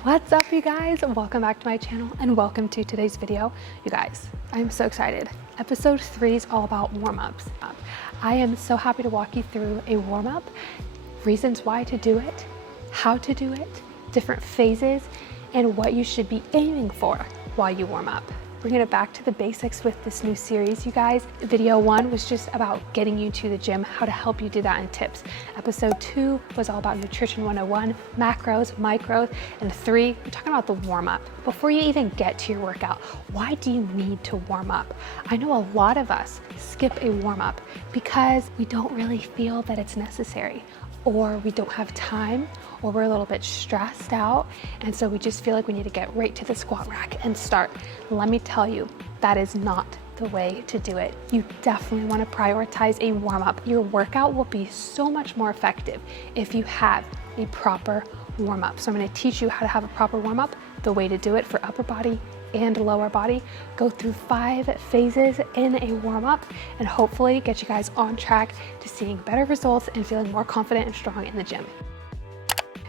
What's up, you guys? Welcome back to my channel and welcome to today's video. You guys, I'm so excited. Episode 3 is all about warm-ups. I am so happy to walk you through a warm-up, reasons why to do it, how to do it, different phases, and what you should be aiming for while you warm up. Bringing it back to the basics with this new series, you guys. Video 1 was just about getting you to the gym, how to help you do that, and tips. Episode 2 was all about nutrition 101, macros, micros, and 3, we're talking about the warm up. Before you even get to your workout, why do you need to warm up? I know a lot of us skip a warm up because we don't really feel that it's necessary, or we don't have time, or we're a little bit stressed out, and so we just feel like we need to get right to the squat rack and start. Let me tell you, that is not the way to do it. You definitely want to prioritize a warm-up. Your workout will be so much more effective if you have a proper warm-up. So I'm going to teach you how to have a proper warm-up, the way to do it for upper body and lower body, go through 5 phases in a warm-up, and hopefully get you guys on track to seeing better results and feeling more confident and strong in the gym.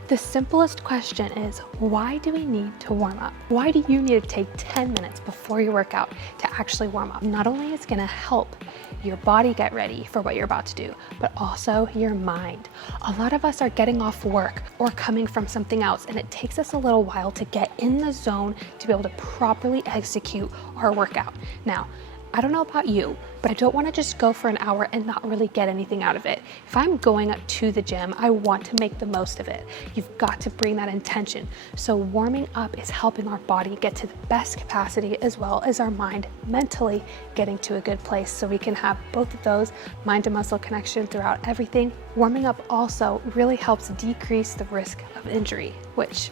The simplest question is, why do we need to warm up? Why do you need to take 10 minutes before your workout to actually warm up? Not only is it gonna help your body get ready for what you're about to do, but also your mind. A lot of us are getting off work or coming from something else, and it takes us a little while to get in the zone to be able to properly execute our workout. Now, I don't know about you, but I don't want to just go for an hour and not really get anything out of it. If I'm going to the gym, I want to make the most of it. You've got to bring that intention. So warming up is helping our body get to the best capacity, as well as our mind mentally getting to a good place, so we can have both of those, mind to muscle connection throughout everything. Warming up also really helps decrease the risk of injury, which,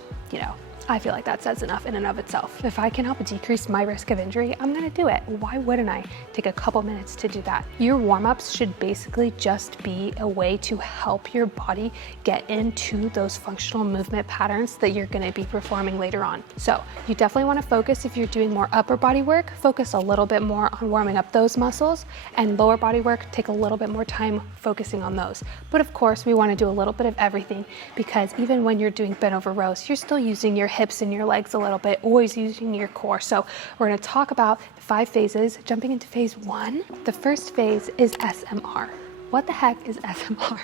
I feel like that says enough in and of itself. If I can help decrease my risk of injury, I'm gonna do it. Why wouldn't I take a couple minutes to do that? Your warm-ups should basically just be a way to help your body get into those functional movement patterns that you're gonna be performing later on. So you definitely wanna focus, if you're doing more upper body work, focus a little bit more on warming up those muscles, and lower body work, take a little bit more time focusing on those. But of course, we wanna do a little bit of everything, because even when you're doing bent over rows, you're still using your hips and your legs a little bit, always using your core. So we're going to talk about the 5 phases. Jumping into phase 1, the first phase is SMR. What the heck is SMR?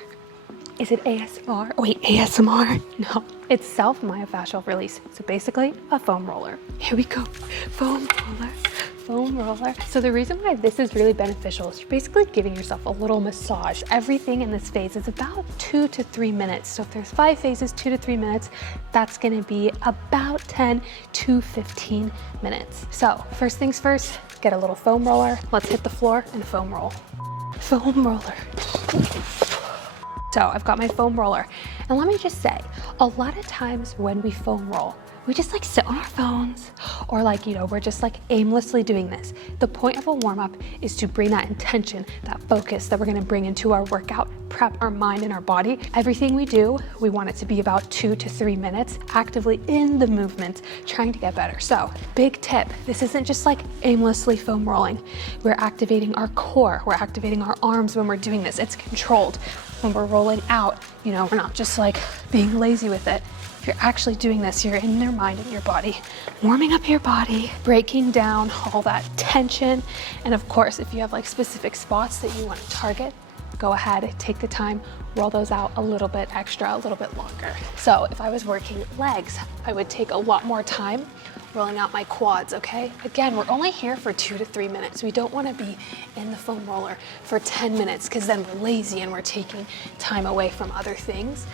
Is it ASMR? Wait, ASMR? No, it's self-myofascial release. So basically a foam roller. Here we go, foam roller. Foam roller. So the reason why this is really beneficial is you're basically giving yourself a little massage. Everything in this phase is about 2 to 3 minutes. So if there's 5 phases, 2 to 3 minutes, that's gonna be about 10 to 15 minutes. So first things first, get a little foam roller. Let's hit the floor and foam roll. Foam roller. So I've got my foam roller. And let me just say, a lot of times when we foam roll, we just sit on our phones, or we're just aimlessly doing this. The point of a warm-up is to bring that intention, that focus that we're gonna bring into our workout, prep our mind and our body. Everything we do, we want it to be about 2 to 3 minutes, actively in the movement, trying to get better. So, big tip, this isn't just aimlessly foam rolling. We're activating our core, we're activating our arms when we're doing this. It's controlled. When we're rolling out, we're not just being lazy with it. If you're actually doing this, you're in your mind and your body, warming up your body, breaking down all that tension. And of course, if you have specific spots that you want to target, go ahead, take the time, roll those out a little bit extra, a little bit longer. So if I was working legs, I would take a lot more time rolling out my quads, okay? Again, we're only here for 2 to 3 minutes. We don't want to be in the foam roller for 10 minutes, because then we're lazy and we're taking time away from other things.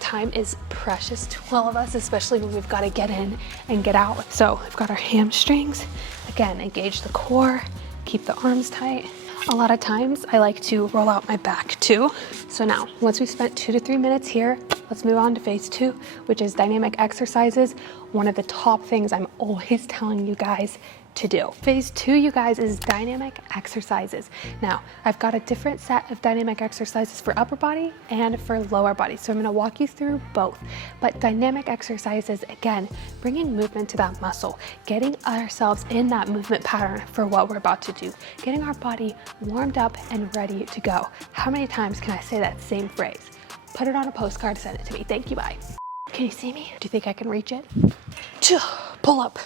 Time is precious to all of us, especially when we've got to get in and get out. So we've got our hamstrings. Again, engage the core, keep the arms tight. A lot of times I like to roll out my back too. So now, once we've spent 2 to 3 minutes here, let's move on to phase 2, which is dynamic exercises. One of the top things I'm always telling you guys to do. Phase 2, you guys, is dynamic exercises. Now, I've got a different set of dynamic exercises for upper body and for lower body. So I'm gonna walk you through both. But dynamic exercises, again, bringing movement to that muscle, getting ourselves in that movement pattern for what we're about to do, getting our body warmed up and ready to go. How many times can I say that same phrase? Put it on a postcard, send it to me. Thank you, bye. Can you see me? Do you think I can reach it? Pull up.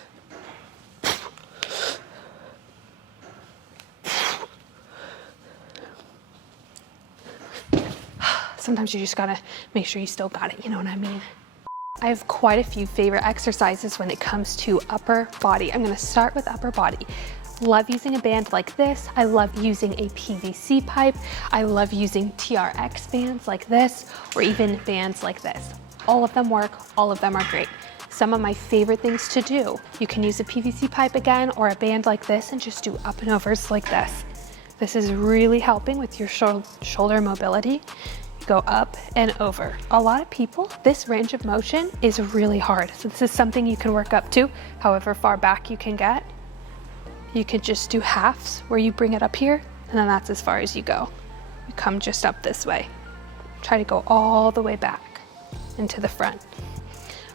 Sometimes you just gotta make sure you still got it, you know what I mean? I have quite a few favorite exercises when it comes to upper body. I'm gonna start with upper body. Love using a band like this. I love using a PVC pipe. I love using TRX bands like this, or even bands like this. All of them work, all of them are great. Some of my favorite things to do, you can use a PVC pipe again, or a band like this, and just do up and overs like this. This is really helping with your shoulder mobility. Go up and over. A lot of people, this range of motion is really hard. So this is something you can work up to, however far back you can get. You could just do halves where you bring it up here, and then that's as far as you go. You come just up this way. Try to go all the way back into the front.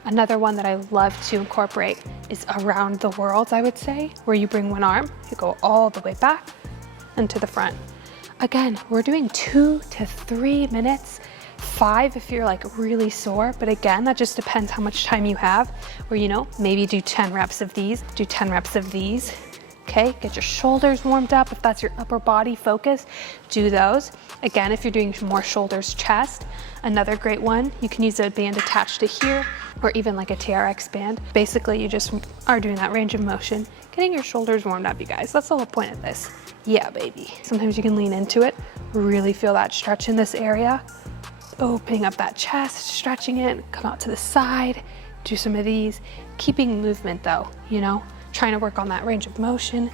Another one that I love to incorporate is around the world, I would say, where you bring one arm, you go all the way back into the front. Again, we're doing 2 to 3 minutes, 5 if you're like really sore, but again, that just depends how much time you have, where, you know, maybe do 10 reps of these, do 10 reps of these. Okay, get your shoulders warmed up. If that's your upper body focus, do those. Again, if you're doing more shoulders, chest, another great one, you can use a band attached to here, or even like a TRX band. Basically, you just are doing that range of motion, getting your shoulders warmed up, you guys. That's the whole point of this. Yeah, baby. Sometimes you can lean into it, really feel that stretch in this area, opening up that chest, stretching it, come out to the side, do some of these, keeping movement though, you know, trying to work on that range of motion.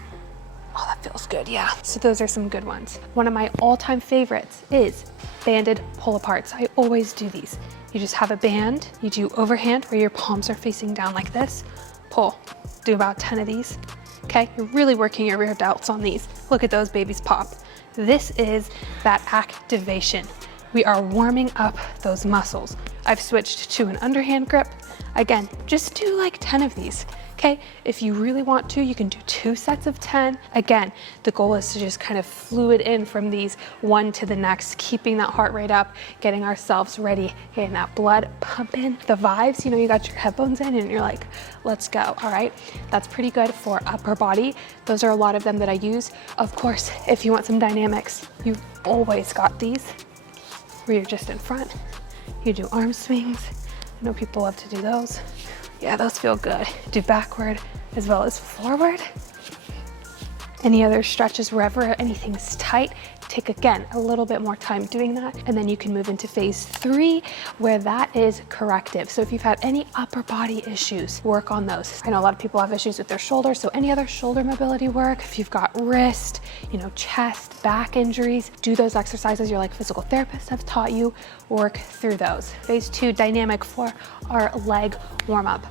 Oh, that feels good, yeah. So those are some good ones. One of my all-time favorites is banded pull-aparts. I always do these. You just have a band, you do overhand where your palms are facing down like this, pull, do about 10 of these. Okay, you're really working your rear delts on these. Look at those babies pop. This is that activation. We are warming up those muscles. I've switched to an underhand grip. Again, just do like 10 of these. Okay, if you really want to, you can do 2 sets of 10. Again, the goal is to just kind of fluid in from these one to the next, keeping that heart rate up, getting ourselves ready, getting that blood pumping, the vibes, you know, you got your headphones in and you're like, let's go, all right? That's pretty good for upper body. Those are a lot of them that I use. Of course, if you want some dynamics, you've always got these where you're just in front. You do arm swings. I know people love to do those. Yeah, those feel good. Do backward as well as forward. Any other stretches wherever anything's tight, take again a little bit more time doing that, and then you can move into phase 3 where that is corrective. So if you've had any upper body issues, work on those. I know a lot of people have issues with their shoulders, so any other shoulder mobility work, if you've got wrist, you know, chest, back injuries, do those exercises your like physical therapists have taught you, work through those. Phase 2, dynamic for our leg warm up.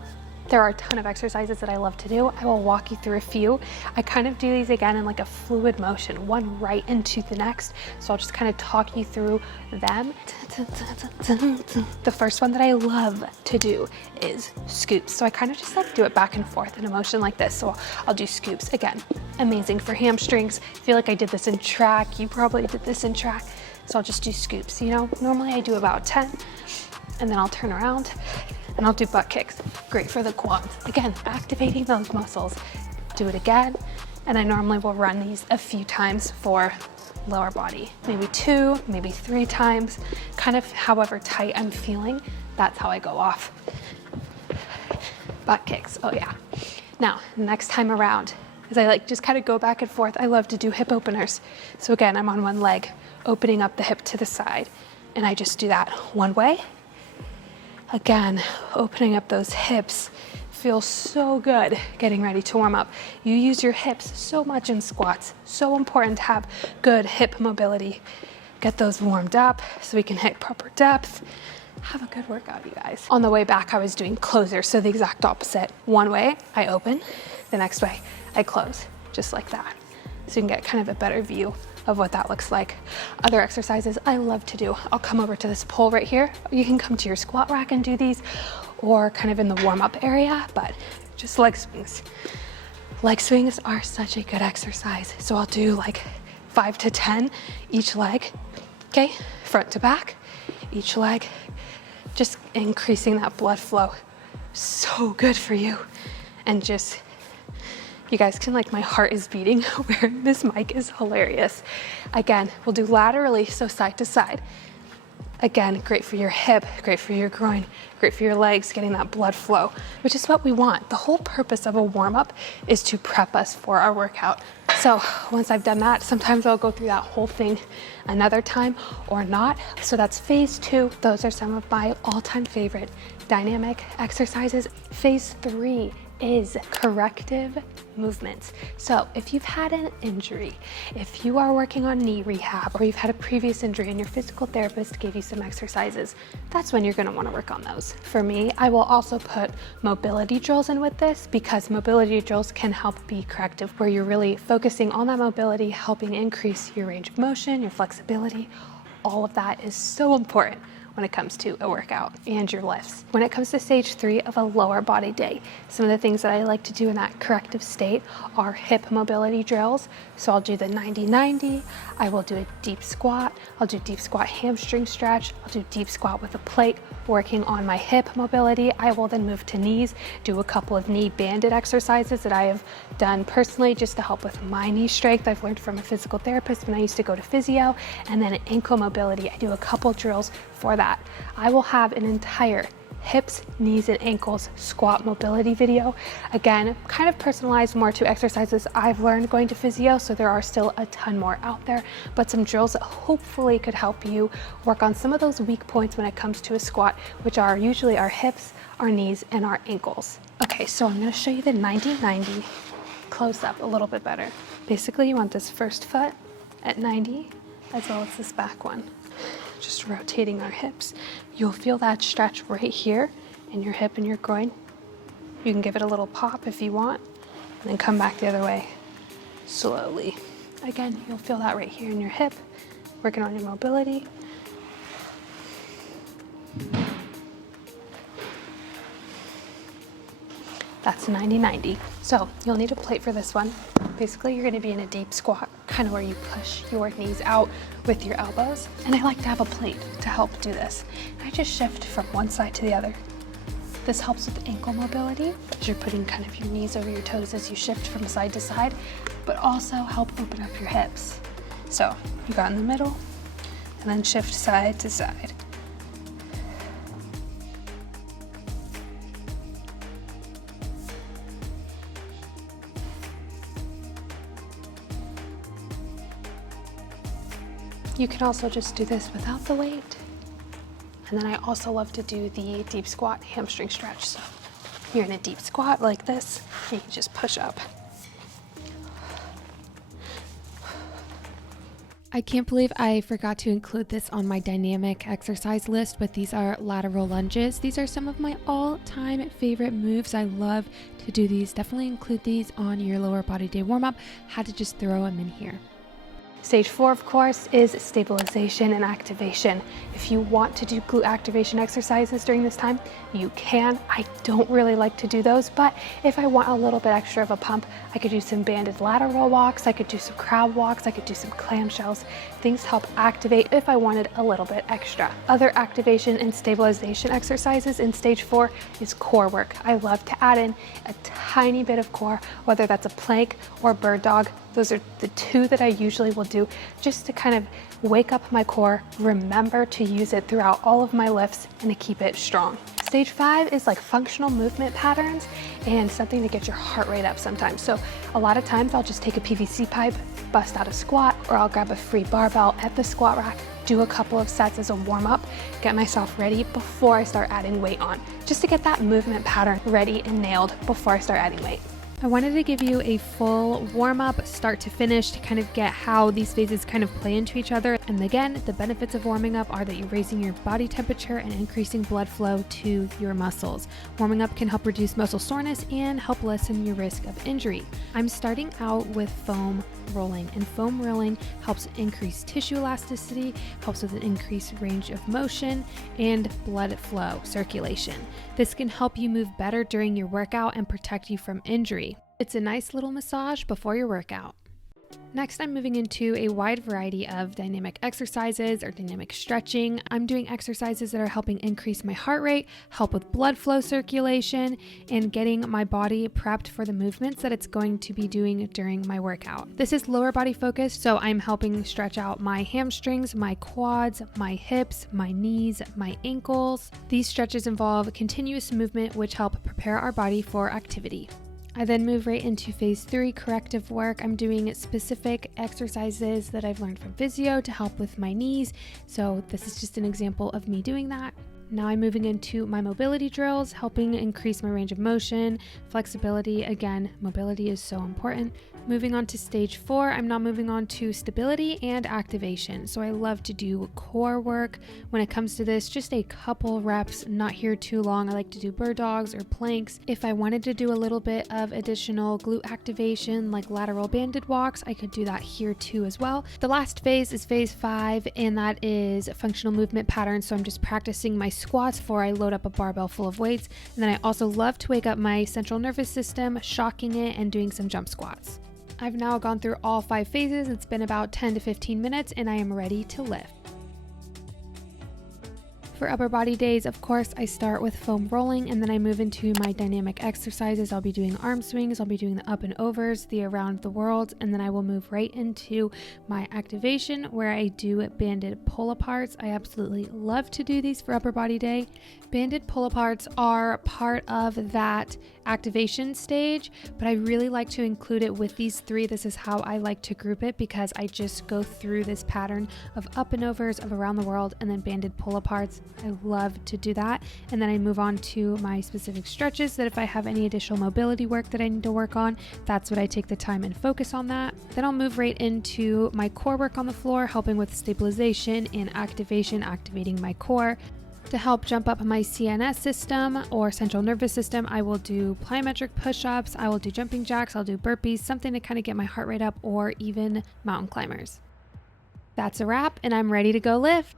There are a ton of exercises that I love to do. I will walk you through a few. I kind of do these again in like a fluid motion, one right into the next. So I'll just kind of talk you through them. The first one that I love to do is scoops. So I kind of just like do it back and forth in a motion like this. So I'll do scoops. Again, amazing for hamstrings. I feel like I did this in track. You probably did this in track. So I'll just do scoops. You know, normally I do about 10 and then I'll turn around and I'll do butt kicks. Great for the quads. Again, activating those muscles. Do it again. And I normally will run these a few times for lower body. Maybe 2, maybe 3 times. Kind of however tight I'm feeling, that's how I go off. Butt kicks, oh yeah. Now, next time around, as I like just kind of go back and forth, I love to do hip openers. So again, I'm on one leg, opening up the hip to the side. And I just do that one way. Again, opening up those hips feels so good getting ready to warm up. You use your hips so much in squats. So important to have good hip mobility. Get those warmed up so we can hit proper depth. Have a good workout, you guys. On the way back, I was doing closers, so the exact opposite. One way, I open. The next way, I close, just like that. So you can get kind of a better view of what that looks like. Other exercises I love to do. I'll come over to this pole right here. You can come to your squat rack and do these, or kind of in the warm-up area, but just leg swings. Leg swings are such a good exercise. So I'll do like 5 to 10 each leg, okay? Front to back, each leg, just increasing that blood flow. So good for you. And just, you guys can, like, my heart is beating wearing this mic is hilarious. Again, we'll do laterally, so side to side. Again, great for your hip, great for your groin, great for your legs, getting that blood flow, which is what we want. The whole purpose of a warm-up is to prep us for our workout. So once I've done that, sometimes I'll go through that whole thing another time or not. So that's phase 2. Those are some of my all-time favorite dynamic exercises. Phase 3 is corrective movements. So if you've had an injury, if you are working on knee rehab, or you've had a previous injury and your physical therapist gave you some exercises, that's when you're going to want to work on those. For me, I will also put mobility drills in with this, because mobility drills can help be corrective, where you're really focusing on that mobility, helping increase your range of motion, your flexibility. All of that is so important when it comes to a workout and your lifts. When it comes to stage 3 of a lower body day, some of the things that I like to do in that corrective state are hip mobility drills. So I'll do the 90-90, I will do a deep squat, I'll do deep squat hamstring stretch, I'll do deep squat with a plate, working on my hip mobility. I will then move to knees, do a couple of knee banded exercises that I have done personally just to help with my knee strength. I've learned from a physical therapist when I used to go to physio. And then ankle mobility, I do a couple drills for that. I will have an entire hips, knees, and ankles squat mobility video. Again, kind of personalized more to exercises I've learned going to physio, so there are still a ton more out there, but some drills that hopefully could help you work on some of those weak points when it comes to a squat, which are usually our hips, our knees, and our ankles. Okay, so I'm gonna show you the 90-90 close up a little bit better. Basically, you want this first foot at 90, as well as this back one. Just rotating our hips. You'll feel that stretch right here in your hip and your groin. You can give it a little pop if you want, and then come back the other way slowly. Again, you'll feel that right here in your hip, working on your mobility. That's 90-90. So you'll need a plate for this one. Basically, you're gonna be in a deep squat, kind of where you push your knees out with your elbows. And I like to have a plate to help do this. I just shift from one side to the other. This helps with ankle mobility, as you're putting kind of your knees over your toes as you shift from side to side, but also help open up your hips. So you got in the middle, and then shift side to side. You can also just do this without the weight. And then I also love to do the deep squat hamstring stretch. So you're in a deep squat like this, and you can just push up. I can't believe I forgot to include this on my dynamic exercise list, but these are lateral lunges. These are some of my all-time favorite moves. I love to do these. Definitely include these on your lower body day warm-up. Had to just throw them in here. Stage 4, of course, is stabilization and activation. If you want to do glute activation exercises during this time, you can. I don't really like to do those, but if I want a little bit extra of a pump, I could do some banded lateral walks, I could do some crab walks, I could do some clamshells. Things help activate if I wanted a little bit extra. Other activation and stabilization exercises in stage 4 is core work. I love to add in a tiny bit of core, whether that's a plank or bird dog. Those are the two that I usually will do just to kind of wake up my core, remember to use it throughout all of my lifts, and to keep it strong. Stage 5 is like functional movement patterns and something to get your heart rate up sometimes. So a lot of times I'll just take a PVC pipe, bust out a squat, or I'll grab a free barbell at the squat rack, do a couple of sets as a warm up, get myself ready before I start adding weight on, just to get that movement pattern ready and nailed before I start adding weight. I wanted to give you a full warm-up start to finish to kind of get how these phases kind of play into each other. And again, the benefits of warming up are that you're raising your body temperature and increasing blood flow to your muscles. Warming up can help reduce muscle soreness and help lessen your risk of injury. I'm starting out with foam rolling, and foam rolling helps increase tissue elasticity, helps with an increased range of motion and blood flow, circulation. This can help you move better during your workout and protect you from injury. It's a nice little massage before your workout. Next, I'm moving into a wide variety of dynamic exercises or dynamic stretching. I'm doing exercises that are helping increase my heart rate, help with blood flow circulation, and getting my body prepped for the movements that it's going to be doing during my workout. This is lower body focused, so I'm helping stretch out my hamstrings, my quads, my hips, my knees, my ankles. These stretches involve continuous movement, which help prepare our body for activity. I then move right into phase 3 corrective work. I'm doing specific exercises that I've learned from physio to help with my knees. So this is just an example of me doing that. Now I'm moving into my mobility drills, helping increase my range of motion, flexibility. Again, mobility is so important. Moving on to stage 4, I'm now moving on to stability and activation. So I love to do core work. When it comes to this, just a couple reps, not here too long. I like to do bird dogs or planks. If I wanted to do a little bit of additional glute activation, like lateral banded walks, I could do that here too as well. The last phase is phase 5, and that is functional movement patterns. So I'm just practicing my squats before I load up a barbell full of weights. And then I also love to wake up my central nervous system, shocking it and doing some jump squats. I've now gone through all 5 phases. It's been about 10 to 15 minutes and I am ready to lift. For upper body days, of course, I start with foam rolling and then I move into my dynamic exercises. I'll be doing arm swings, I'll be doing the up and overs, the around the world, and then I will move right into my activation where I do banded pull-aparts. I absolutely love to do these for upper body day. Banded pull-aparts are part of that activation stage, but I really like to include it with these 3. This is how I like to group it because I just go through this pattern of up and overs, of around the world, and then banded pull-aparts. I love to do that. And then I move on to my specific stretches that if I have any additional mobility work that I need to work on, that's what I take the time and focus on that. Then I'll move right into my core work on the floor, helping with stabilization and activation, activating my core. To help jump up my CNS system or central nervous system, I will do plyometric push-ups, I will do jumping jacks, I'll do burpees, something to kind of get my heart rate up, or even mountain climbers. That's a wrap, and I'm ready to go lift.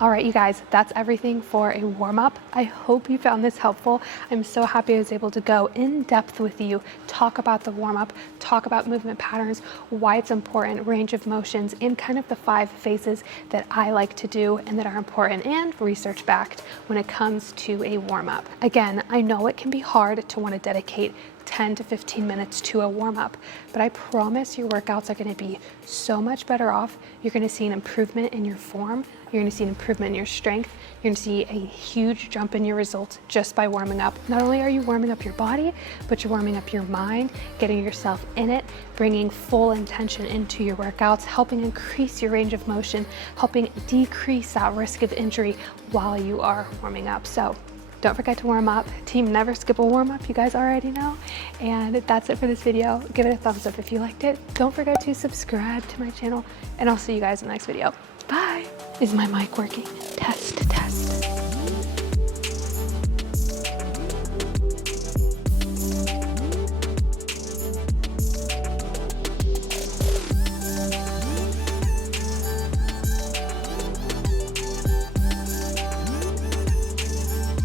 All right, you guys, that's everything for a warm-up. I hope you found this helpful. I'm so happy I was able to go in depth with you, talk about the warm-up, talk about movement patterns, why it's important, range of motions, and kind of the 5 phases that I like to do and that are important and research-backed when it comes to a warm-up. Again, I know it can be hard to want to dedicate 10 to 15 minutes to a warm-up, but I promise your workouts are going to be so much better off. You're going to see an improvement in your form. You're going to see an improvement in your strength. You're going to see a huge jump in your results just by warming up. Not only are you warming up your body, but you're warming up your mind, getting yourself in it, bringing full intention into your workouts, helping increase your range of motion, helping decrease that risk of injury while you are warming up. So don't forget to warm up. Team never skip a warm up, you guys already know. And that's it for this video. Give it a thumbs up if you liked it. Don't forget to subscribe to my channel, and I'll see you guys in the next video. Bye. Is my mic working? Test, test.